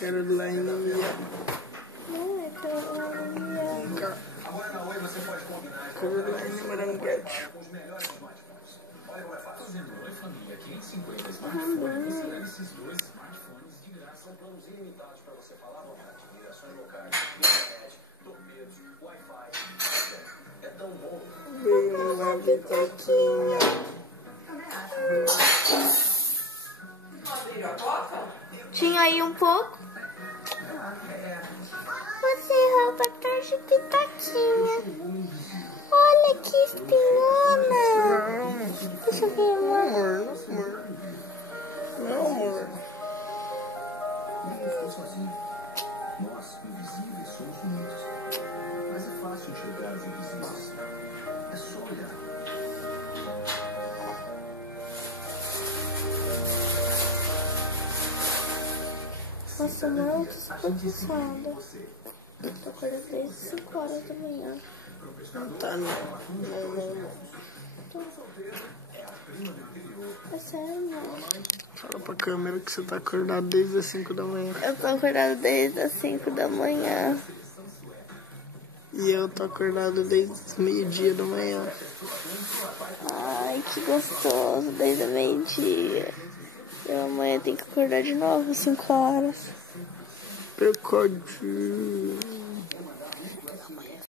Caroline. Não é Caroline. Agora na Oi você pode combinar Caroline Maranguete. com os melhores smartphones. Olha como é fácil. Fazendo Oi Família 550 smartphones, você leva esses dois smartphones de graça. São planos ilimitados para você falar à vontade. Ligações locais, internet, torpedos, Wi-Fi. É tão bom. Veio uma bitoquinha. Tinha aí um pouco. Você rouba tarde de pitaquinha. Olha que espinhona. Deixa eu ver, amor. Não, amor. Ninguém ficou sozinho. Nós, invisíveis, somos muitos. Mas é fácil enxergar os invisíveis. É só olhar. Nossa, não, tô super cansada. Tô acordando desde 5 horas da manhã. Não tá, não. É sério, não. Fala pra câmera que você tá acordado desde as 5 da manhã. Eu tô acordada desde as 5 da manhã. E eu tô acordado desde meio-dia da manhã. Ai, que gostoso, desde o meio-dia. Eu amanhã tenho que acordar de novo às 5 horas. Pecadinho.